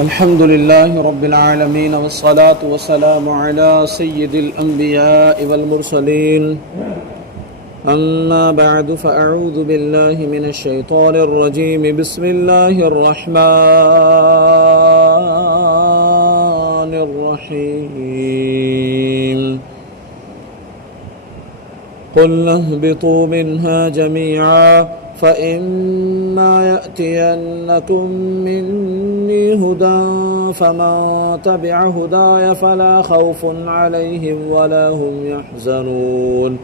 الحمد لله رب العالمين والصلاة والسلام على سيد الأنبياء والمرسلين أما بعد فأعوذ بالله من الشيطان الرجيم بسم الله الرحمن الرحيم قل اهبطوا منها جميعا فإما يأتينكم مني هدى فمن تبع هداي فلا خوف عليهم ولا هم يحزنون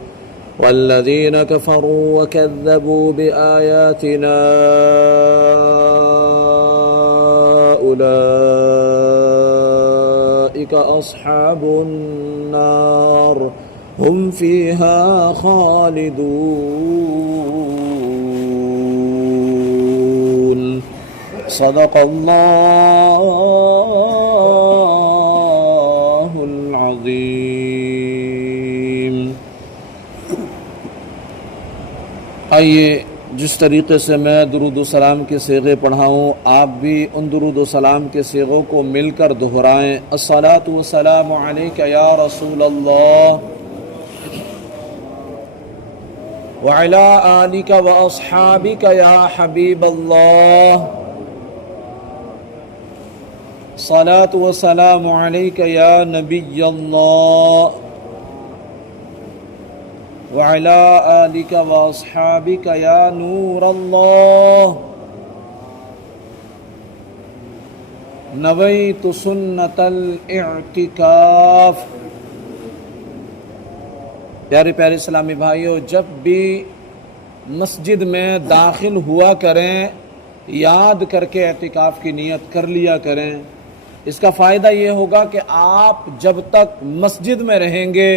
والذين كفروا وكذبوا بآياتنا أولئك أصحاب النار هم فيها خالدون صدق الله العظيم. آئیے جس طریقے سے میں درود و سلام کے صیغے پڑھاؤں آپ بھی ان درود و سلام کے صیغوں کو مل کر دہرائیں. الصلاۃ والسلام علیک یا رسول اللہ وعلی آلک واصحابک یا حبیب اللہ. صلاۃ والسلام علیک یا نبی اللہ وعلی آلک واصحابک یا نور اللہ. نویت سنت الاعتکاف. پیارے پیارے اسلامی بھائیوں، جب بھی مسجد میں داخل ہوا کریں یاد کر کے اعتکاف کی نیت کر لیا کریں. اس کا فائدہ یہ ہوگا کہ آپ جب تک مسجد میں رہیں گے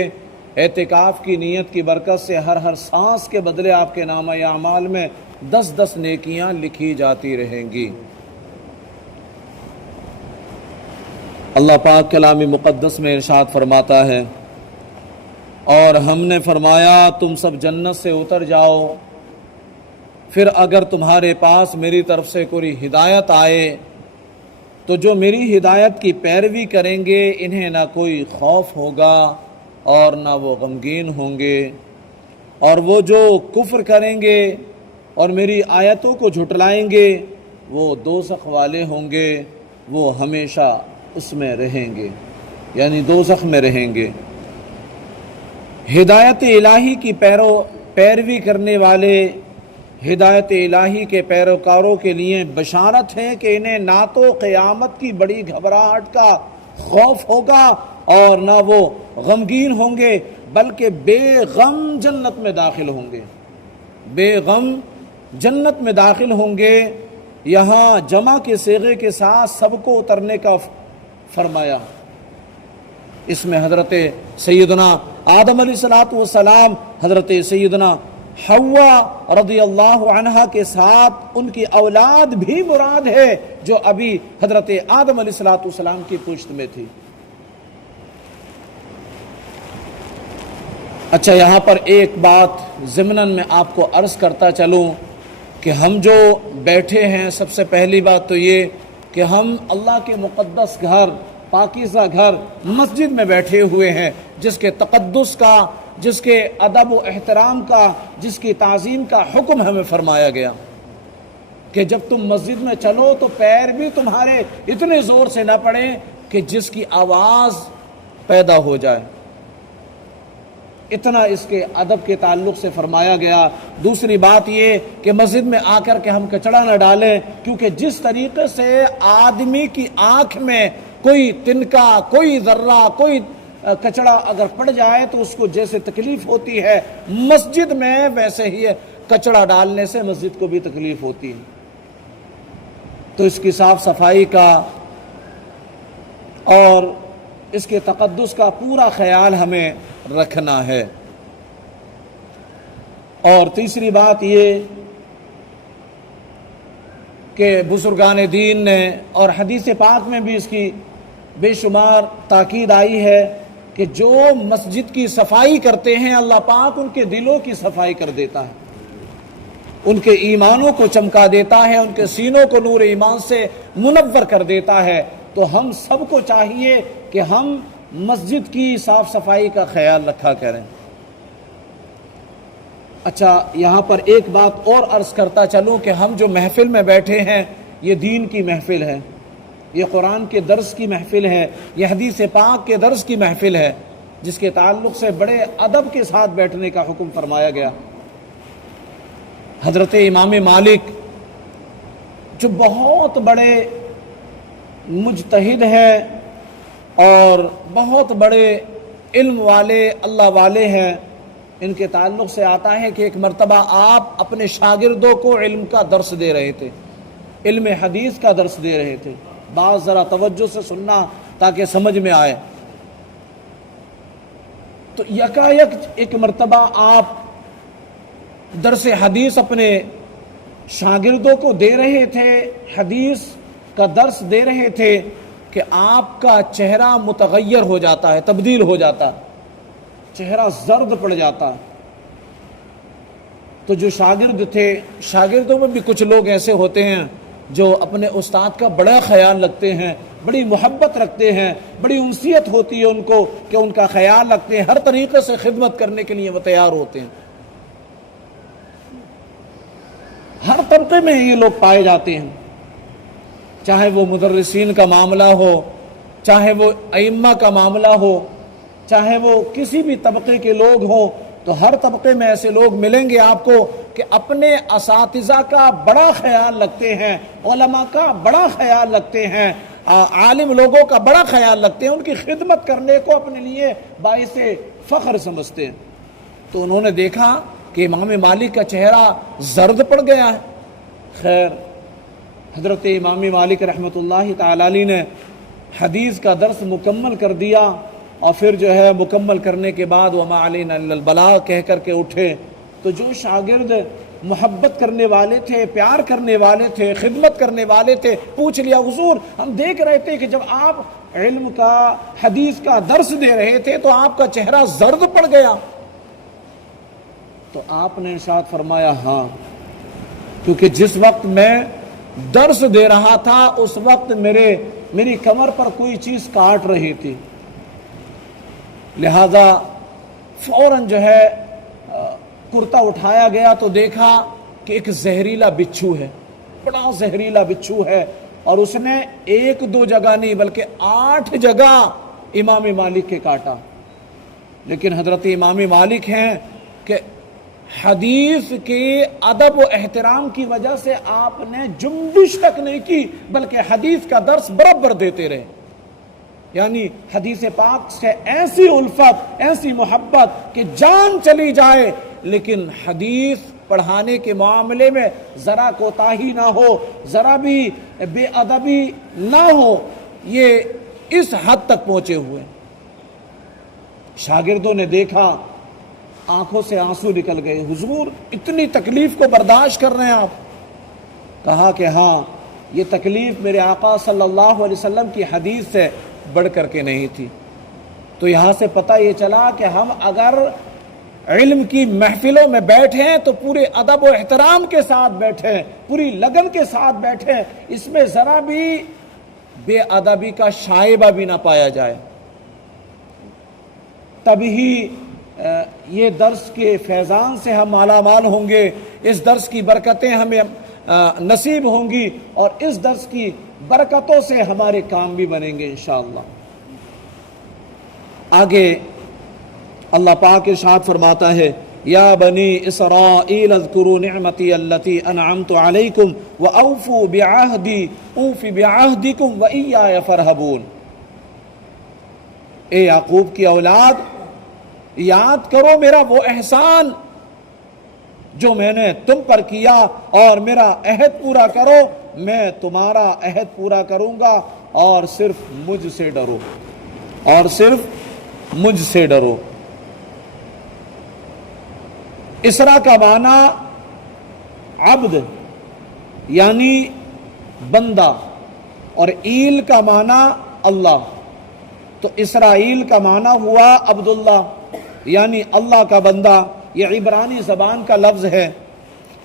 اعتکاف کی نیت کی برکت سے ہر سانس کے بدلے آپ کے نامہ اعمال میں 10 نیکیاں لکھی جاتی رہیں گی. اللہ پاک کلام مقدس میں ارشاد فرماتا ہے، اور ہم نے فرمایا تم سب جنت سے اتر جاؤ، پھر اگر تمہارے پاس میری طرف سے کوئی ہدایت آئے تو جو میری ہدایت کی پیروی کریں گے انہیں نہ کوئی خوف ہوگا اور نہ وہ غمگین ہوں گے، اور وہ جو کفر کریں گے اور میری آیتوں کو جھٹلائیں گے وہ دوزخ والے ہوں گے، وہ ہمیشہ اس میں رہیں گے، یعنی دوزخ میں رہیں گے. ہدایت الہی کی پیروی کرنے والے ہدایت الہی کے پیروکاروں کے لیے بشارت ہے کہ انہیں نہ تو قیامت کی بڑی گھبراہٹ کا خوف ہوگا اور نہ وہ غمگین ہوں گے، بلکہ بے غم جنت میں داخل ہوں گے. بے غم جنت میں داخل ہوں گے. یہاں جمع کے صیغے کے ساتھ سب کو اترنے کا فرمایا. اس میں حضرت سیدنا آدم علیہ السلام، حضرت سیدنا حوا رضی اللہ عنہ کے ساتھ ان کی اولاد بھی مراد ہے جو ابھی حضرت آدم علیہ السلام کی پشت میں تھی. اچھا، یہاں پر ایک بات ضمناً میں آپ کو عرض کرتا چلوں کہ ہم جو بیٹھے ہیں، سب سے پہلی بات تو یہ کہ ہم اللہ کے مقدس گھر، پاکیزہ گھر مسجد میں بیٹھے ہوئے ہیں، جس کے تقدس کا، جس کے ادب و احترام کا، جس کی تعظیم کا حکم ہمیں فرمایا گیا کہ جب تم مسجد میں چلو تو پیر بھی تمہارے اتنے زور سے نہ پڑیں کہ جس کی آواز پیدا ہو جائے. اتنا اس کے ادب کے تعلق سے فرمایا گیا. دوسری بات یہ کہ مسجد میں آ کر کے ہم کچڑا نہ ڈالیں، کیونکہ جس طریقے سے آدمی کی آنکھ میں کوئی تنکا، کوئی ذرہ، کوئی کچڑا اگر پڑ جائے تو اس کو جیسے تکلیف ہوتی ہے مسجد میں، ویسے ہی کچڑا ڈالنے سے مسجد کو بھی تکلیف ہوتی ہے. تو اس کی صاف صفائی کا اور اس کے تقدس کا پورا خیال ہمیں رکھنا ہے. اور تیسری بات یہ کہ بزرگان دین نے اور حدیث پاک میں بھی اس کی بے شمار تاکید آئی ہے کہ جو مسجد کی صفائی کرتے ہیں اللہ پاک ان کے دلوں کی صفائی کر دیتا ہے. ان کے ایمانوں کو چمکا دیتا ہے، ان کے سینوں کو نور ایمان سے منور کر دیتا ہے۔ تو ہم سب کو چاہیے کہ ہم مسجد کی صاف صفائی کا خیال رکھا کریں۔ اچھا، یہاں پر ایک بات اور عرض کرتا چلوں کہ ہم جو محفل میں بیٹھے ہیں یہ دین کی محفل ہے، یہ قرآن کے درس کی محفل ہے، یہ حدیث پاک کے درس کی محفل ہے، جس کے تعلق سے بڑے ادب کے ساتھ بیٹھنے کا حکم فرمایا گیا۔ حضرت امام مالک جو بہت بڑے مجتہد ہیں اور بہت بڑے علم والے اللہ والے ہیں، ان کے تعلق سے آتا ہے کہ ایک مرتبہ آپ اپنے شاگردوں کو علم کا درس دے رہے تھے، علم حدیث کا درس دے رہے تھے۔ بات ذرا توجہ سے سننا تاکہ سمجھ میں آئے۔ تو یکایک ایک مرتبہ آپ درس حدیث اپنے شاگردوں کو دے رہے تھے، حدیث کا درس دے رہے تھے کہ آپ کا چہرہ متغیر ہو جاتا ہے، تبدیل ہو جاتا، چہرہ زرد پڑ جاتا۔ تو جو شاگرد تھے، شاگردوں میں بھی کچھ لوگ ایسے ہوتے ہیں جو اپنے استاد کا بڑا خیال رکھتے ہیں، بڑی محبت رکھتے ہیں، بڑی انسیت ہوتی ہے ان کو کہ ان کا خیال رکھتے ہیں، ہر طریقے سے خدمت کرنے کے لیے وہ تیار ہوتے ہیں۔ ہر طبقے میں یہ لوگ پائے جاتے ہیں، چاہے وہ مدرسین کا معاملہ ہو، چاہے وہ ائمہ کا معاملہ ہو، چاہے وہ کسی بھی طبقے کے لوگ ہوں، تو ہر طبقے میں ایسے لوگ ملیں گے آپ کو کہ اپنے اساتذہ کا بڑا خیال رکھتے ہیں، علماء کا بڑا خیال رکھتے ہیں، عالم لوگوں کا بڑا خیال رکھتے ہیں، ان کی خدمت کرنے کو اپنے لیے باعث فخر سمجھتے ہیں۔ تو انہوں نے دیکھا کہ امام مالک کا چہرہ زرد پڑ گیا ہے۔ خیر، حضرت امام مالک رحمۃ اللہ تعالی علیہ نے حدیث کا درس مکمل کر دیا، اور پھر جو ہے مکمل کرنے کے بعد وما علینا الا البلاغ کہہ کر کے اٹھے۔ تو جو شاگرد محبت کرنے والے تھے، پیار کرنے والے تھے، خدمت کرنے والے تھے، پوچھ لیا حضور ہم دیکھ رہے تھے کہ جب آپ علم کا حدیث کا درس دے رہے تھے تو آپ کا چہرہ زرد پڑ گیا۔ تو آپ نے ارشاد فرمایا ہاں، کیونکہ جس وقت میں درس دے رہا تھا اس وقت میری کمر پر کوئی چیز کاٹ رہی تھی، لہذا فوراً جو ہے کرتا اٹھایا گیا تو دیکھا کہ ایک زہریلا بچھو ہے، بڑا زہریلا بچھو ہے، اور اس نے ایک دو جگہ نہیں بلکہ 8 جگہ امام مالک کے کاٹا۔ لیکن حضرت امام مالک ہیں کہ حدیث کے ادب و احترام کی وجہ سے آپ نے جنبش تک نہیں کی، بلکہ حدیث کا درس برابر دیتے رہے۔ یعنی حدیث پاک سے ایسی الفت، ایسی محبت کہ جان چلی جائے، لیکن حدیث پڑھانے کے معاملے میں ذرا کوتاہی نہ ہو، ذرا بھی بے ادبی نہ ہو، یہ اس حد تک پہنچے ہوئے۔ شاگردوں نے دیکھا، آنکھوں سے آنسو نکل گئے، حضور اتنی تکلیف کو برداشت کر رہے ہیں آپ؟ کہا کہ ہاں، یہ تکلیف میرے آقا صلی اللہ علیہ وسلم کی حدیث سے بڑھ کر کے نہیں تھی۔ تو یہاں سے پتہ یہ چلا کہ ہم اگر علم کی محفلوں میں بیٹھیں تو پورے ادب و احترام کے ساتھ بیٹھیں، پوری لگن کے ساتھ بیٹھیں، اس میں ذرا بھی بے ادبی کا شائبہ بھی نہ پایا جائے، تبھی یہ درس کے فیضان سے ہم مالا مال ہوں گے، اس درس کی برکتیں ہمیں نصیب ہوں گی، اور اس درس کی برکتوں سے ہمارے کام بھی بنیں گے انشاءاللہ۔ آگے اللہ پاک ارشاد فرماتا ہے، یا بنی اسرائیل اذکروا نعمتی التی انعمت علیکم واوفوا بعہدی اوف بعہدکم وایای فارہبون۔ اے یعقوب کی اولاد، یاد کرو میرا وہ احسان جو میں نے تم پر کیا، اور میرا عہد پورا کرو، میں تمہارا عہد پورا کروں گا، اور صرف مجھ سے ڈرو، اور صرف مجھ سے ڈرو۔ اسرا کا معنی عبد یعنی بندہ، اور ایل کا معنی اللہ، تو اسرائیل کا معنی ہوا عبداللہ یعنی اللہ کا بندہ۔ یہ عبرانی زبان کا لفظ ہے،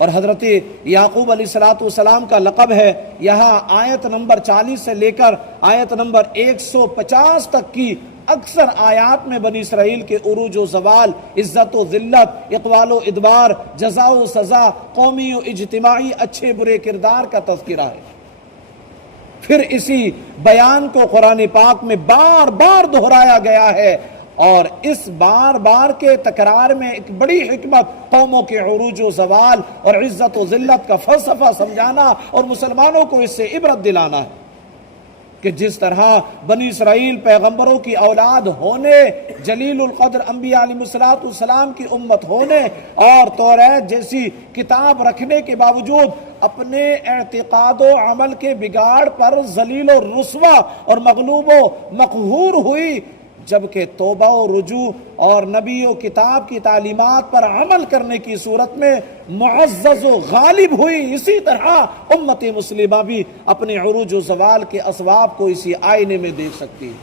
اور حضرت یعقوب علیہ السلام کا لقب ہے۔ یہاں آیت نمبر 40 سے لے کر آیت نمبر 150 تک کی اکثر آیات میں بنی اسرائیل کے عروج و زوال، عزت و ذلت، اقبال و ادبار، جزا و سزا، قومی و اجتماعی اچھے برے کردار کا تذکرہ ہے۔ پھر اسی بیان کو قرآن پاک میں بار بار دہرایا گیا ہے، اور اس بار بار کے تکرار میں ایک بڑی حکمت قوموں کے عروج و زوال اور عزت و ذلت کا فلسفہ سمجھانا اور مسلمانوں کو اس سے عبرت دلانا ہے کہ جس طرح بنی اسرائیل پیغمبروں کی اولاد ہونے، جلیل القدر انبیاء علیہ السلام کی امت ہونے اور توریت جیسی کتاب رکھنے کے باوجود اپنے اعتقاد و عمل کے بگاڑ پر ذلیل و رسوا اور مغلوب و مقہور ہوئی، جبکہ توبہ و رجوع اور نبی و کتاب کی تعلیمات پر عمل کرنے کی صورت میں معزز و غالب ہوئی، اسی طرح امت مسلمہ بھی اپنے عروج و زوال کے اسباب کو اسی آئینے میں دیکھ سکتی ہے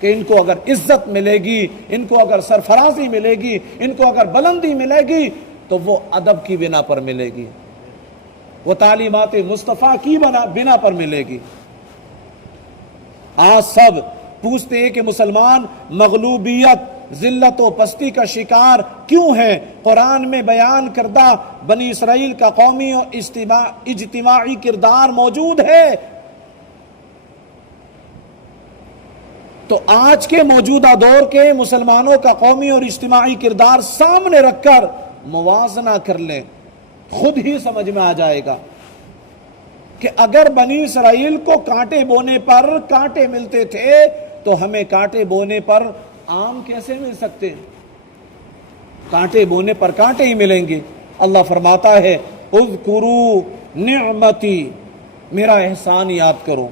کہ ان کو اگر عزت ملے گی، ان کو اگر سرفرازی ملے گی، ان کو اگر بلندی ملے گی تو وہ ادب کی بنا پر ملے گی، وہ تعلیمات مصطفیٰ کی بنا پر ملے گی۔ آج سب پوچھتے ہیں کہ مسلمان مغلوبیت، ذلت و پستی کا شکار کیوں ہے؟ قرآن میں بیان کردہ بنی اسرائیل کا قومی اور اجتماعی کردار موجود ہے، تو آج کے موجودہ دور کے مسلمانوں کا قومی اور اجتماعی کردار سامنے رکھ کر موازنہ کر لیں، خود ہی سمجھ میں آ جائے گا کہ اگر بنی اسرائیل کو کانٹے بونے پر کانٹے ملتے تھے تو ہمیں کانٹے بونے پر آم کیسے مل سکتے؟ کانٹے بونے پر کانٹے ہی ملیں گے۔ اللہ فرماتا ہے اذکروا نعمتی، میرا احسان یاد کرو۔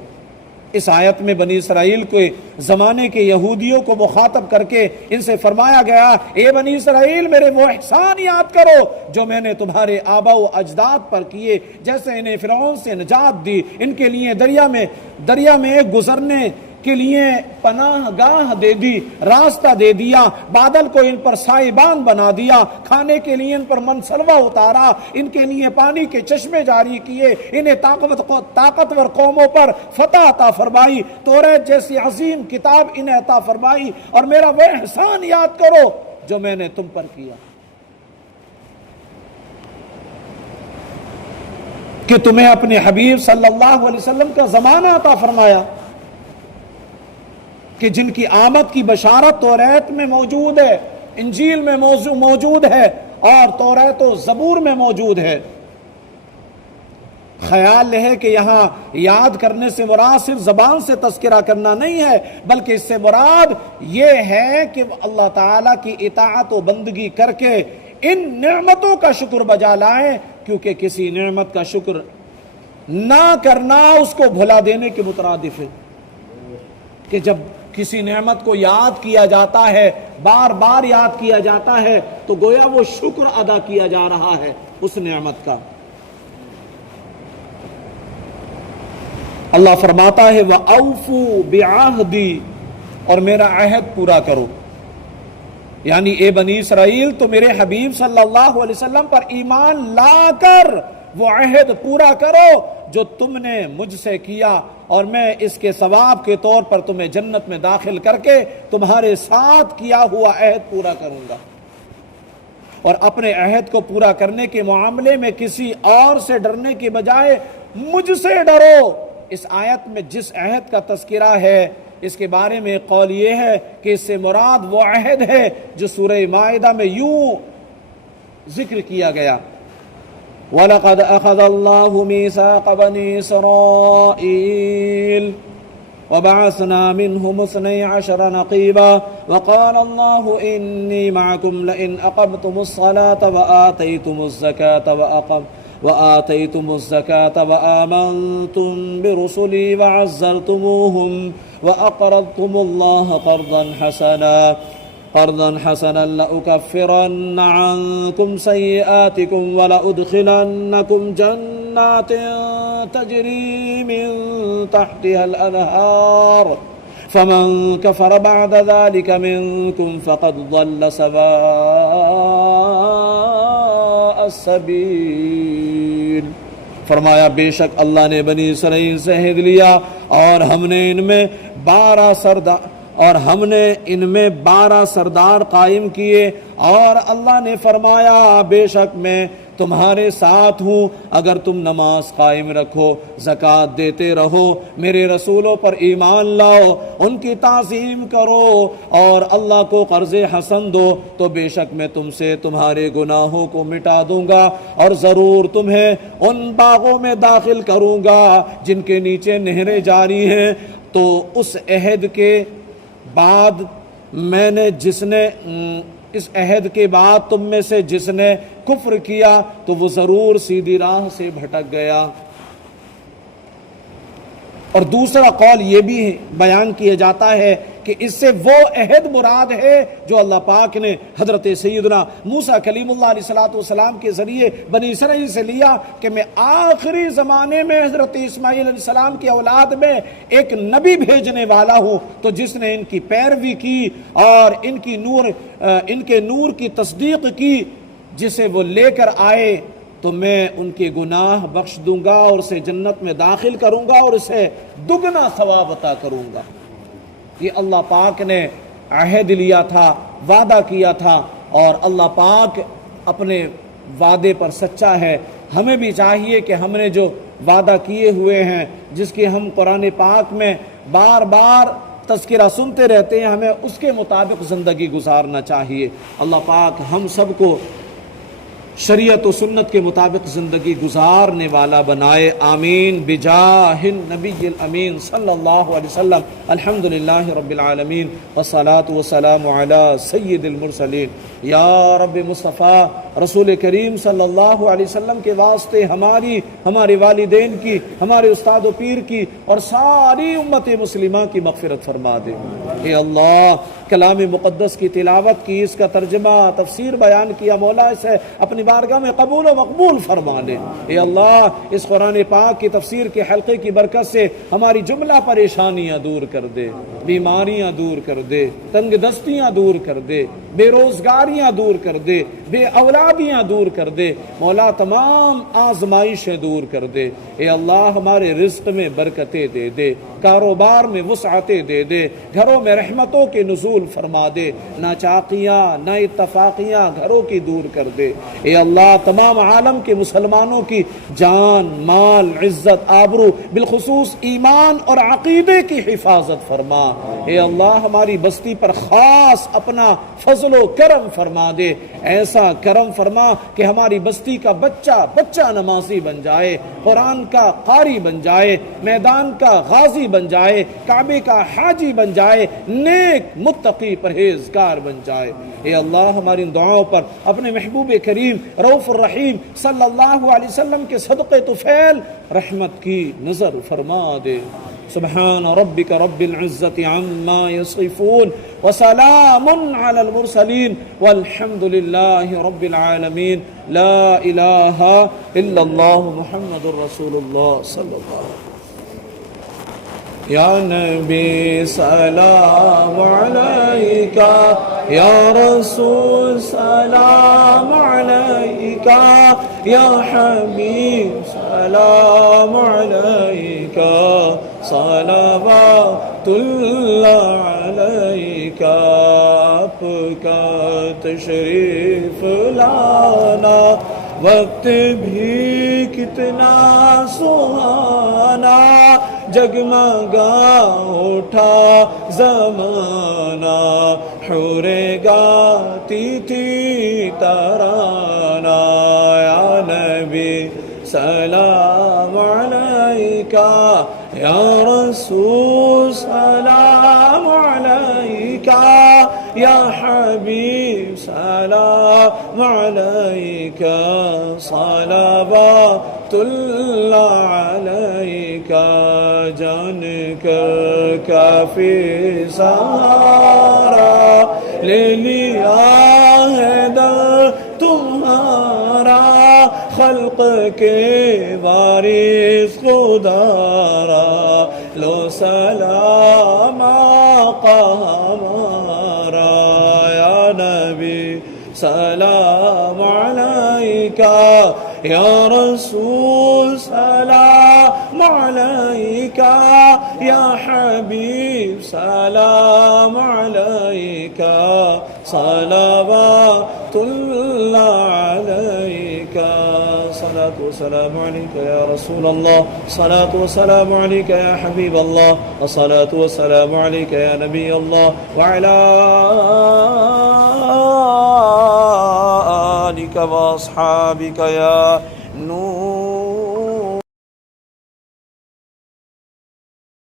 اس آیت میں بنی اسرائیل کے زمانے کے یہودیوں کو مخاطب کر کے ان سے فرمایا گیا، اے بنی اسرائیل میرے وہ احسان یاد کرو جو میں نے تمہارے آبا و اجداد پر کیے، جیسے انہیں فرعون سے نجات دی، ان کے لیے دریا میں گزرنے کے لیے پناہ گاہ دے دی، راستہ دے دیا، بادل کو ان پر سائبان بنا دیا، کھانے کے لیے ان پر منسلوا اتارا، ان کے لیے پانی کے چشمے جاری کیے، انہیں طاقتور قوموں پر فتح عطا فرمائی، توریت جیسی عظیم کتاب انہیں عطا فرمائی، اور میرا وہ احسان یاد کرو جو میں نے تم پر کیا کہ تمہیں اپنے حبیب صلی اللہ علیہ وسلم کا زمانہ عطا فرمایا کہ جن کی آمد کی بشارت توریت میں موجود ہے، انجیل میں موجود ہے اور توریت و زبور میں موجود ہے۔ خیال ہے کہ یہاں یاد کرنے سے مراد صرف زبان سے تذکرہ کرنا نہیں ہے، بلکہ اس سے مراد یہ ہے کہ اللہ تعالیٰ کی اطاعت و بندگی کر کے ان نعمتوں کا شکر بجا لائیں، کیونکہ کسی نعمت کا شکر نہ کرنا اس کو بھلا دینے کے مترادف ہے کہ جب کسی نعمت کو یاد کیا جاتا ہے، بار بار یاد کیا جاتا ہے، تو گویا وہ شکر ادا کیا جا رہا ہے اس نعمت کا۔ اللہ فرماتا ہے وَأَوْفُوا بِعَهْدِي، اور میرا عہد پورا کرو، یعنی اے بنی اسرائیل تو میرے حبیب صلی اللہ علیہ وسلم پر ایمان لا کر وہ عہد پورا کرو جو تم نے مجھ سے کیا، اور میں اس کے ثواب کے طور پر تمہیں جنت میں داخل کر کے تمہارے ساتھ کیا ہوا عہد پورا کروں گا۔ اور اپنے عہد کو پورا کرنے کے معاملے میں کسی اور سے ڈرنے کے بجائے مجھ سے ڈرو۔ اس آیت میں جس عہد کا تذکرہ ہے اس کے بارے میں قول یہ ہے کہ اس سے مراد وہ عہد ہے جو سورہ مائدہ میں یوں ذکر کیا گیا، وَلَقَدْ أَخَذَ اللَّهُ مِيثَاقَ بَنِي إِسْرَائِيلَ وَبَعَثْنَا مِنْهُمُ 12 نَقِيبًا وَقَالَ اللَّهُ إِنِّي مَعَكُمْ لَئِنْ أَقَمْتُمُ الصَّلَاةَ وَآتَيْتُمُ الزَّكَاةَ وَآمَنْتُمْ بِرُسُلِي وَعَزَّرْتُمُوهُمْ وَأَقْرَضْتُمُ اللَّهَ قرضا حسنا لأكفرن عنكم سيئاتكم ولأدخلنكم جنات تجري من تحتها الأنهار فمن كفر بعد ذلك منكم فقد ضل سواء السبیل۔ فرمایا بے شک اللہ نے بنی اسرائیل سے عہد لیا اور ہم نے ان میں 12 سردار قائم کیے، اور اللہ نے فرمایا بے شک میں تمہارے ساتھ ہوں اگر تم نماز قائم رکھو، زکوٰۃ دیتے رہو، میرے رسولوں پر ایمان لاؤ، ان کی تعظیم کرو اور اللہ کو قرض حسن دو، تو بے شک میں تم سے تمہارے گناہوں کو مٹا دوں گا اور ضرور تمہیں ان باغوں میں داخل کروں گا جن کے نیچے نہریں جاری ہیں۔ تو اس عہد کے بعد اس عہد کے بعد تم میں سے جس نے کفر کیا تو وہ ضرور سیدھی راہ سے بھٹک گیا۔ اور دوسرا قول یہ بھی بیان کیا جاتا ہے کہ اس سے وہ عہد مراد ہے جو اللہ پاک نے حضرت سیدنا موسیٰ کلیم اللہ علیہ السلام کے ذریعے بنی اسرائیل سے لیا کہ میں آخری زمانے میں حضرت اسماعیل علیہ السلام کی اولاد میں ایک نبی بھیجنے والا ہوں، تو جس نے ان کی پیروی کی اور ان کے نور کی تصدیق کی جسے وہ لے کر آئے، تو میں ان کے گناہ بخش دوں گا اور اسے جنت میں داخل کروں گا اور اسے دگنا ثواب عطا کروں گا۔ یہ اللہ پاک نے عہد لیا تھا، وعدہ کیا تھا، اور اللہ پاک اپنے وعدے پر سچا ہے۔ ہمیں بھی چاہیے کہ ہم نے جو وعدہ کیے ہوئے ہیں، جس کی ہم قرآن پاک میں بار بار تذکرہ سنتے رہتے ہیں، ہمیں اس کے مطابق زندگی گزارنا چاہیے۔ اللہ پاک ہم سب کو شریعت و سنت کے مطابق زندگی گزارنے والا بنائے، آمین بجاہ النبی الامین صلی اللہ علیہ وسلم۔ الحمدللہ رب العالمین والصلاة والسلام علی سید المرسلین۔ یا رب مصطفیٰ رسول کریم صلی اللہ علیہ وسلم کے واسطے ہمارے والدین کی، ہمارے استاد و پیر کی اور ساری امت مسلمہ کی مغفرت فرما دے۔ اے اللہ کلام مقدس کی تلاوت کی، اس کا ترجمہ تفسیر بیان کیا، مولا اسے اپنی بارگاہ میں قبول و مقبول فرما لے۔ اے اللہ اس قرآن پاک کی تفسیر کے حلقے کی برکت سے ہماری جملہ پریشانیاں دور کر دے، بیماریاں دور کر دے، تنگ دستیاں دور کر دے، بے روزگاریاں دور کر دے، بے اولادیاں دور کر دے، مولا تمام آزمائشیں دور کر دے۔ اے اللہ ہمارے رزق میں برکتیں دے دے، کاروبار میں وسعتیں دے دے، گھروں میں رحمتوں کے نزول فرما دے، نہ چاقیاں نہ اتفاقیاں گھروں کی دور کر دے۔ اے اللہ تمام عالم کے مسلمانوں کی جان، مال، عزت، آبرو، بالخصوص ایمان اور عقیدے کی حفاظت فرما۔ اے اللہ ہماری بستی پر خاص اپنا فضل و کرم فرما دے، ایسا کرم فرما کہ ہماری بستی کا بچہ نمازی بن جائے، قرآن کا قاری بن جائے، میدان کا غازی بن جائے، کعبے کا حاجی بن جائے، نیک متقی پرہیزگار بن جائے۔ اے اللہ ہماری ان دعاؤں پر اپنے محبوب کریم رؤوف الرحیم صلی اللہ علیہ وسلم کے صدقے طفیل رحمت کی نظر فرما دے۔ سبحان ربک رب العزت عما یصفون وسلام علی المرسلین والحمد للہ رب العالمین۔ لا الہ الا اللہ محمد رسول اللہ صلی اللہ علیہ وسلم۔ یا نبی سلام علیکہ، یا رسول سلام علیکہ، یا حبیب سلام علیکہ، صلوات اللہ علیکہ۔ آپ کا تشریف لانا وقت بھی کتنا سہانا، جگمگا اٹھا زمانہ، حوریں گاتی تھی ترانہ۔ یا نبی سلام علیکہ، یا رسول سلام علیکہ، یا حبیب سلام علیکہ، صلوات اللہ علیکہ۔ جان کر کافی سہارا لے لیا ہے در تمہارا، خلق کے وارث خدارا، لو سلام آقا ہمارا۔ یا نبی سلام علیکہ، یا رسول سلام علیکہ، یا حبیب سلام علیکہ، صلوات اللہ علیکہ، صلاة والسلام علیکہ یا رسول اللہ، صلاة والسلام علیکہ یا حبیب اللہ، والصلاة والسلام علیکہ یا نبی اللہ، وعلی آلک واصحابک یا نور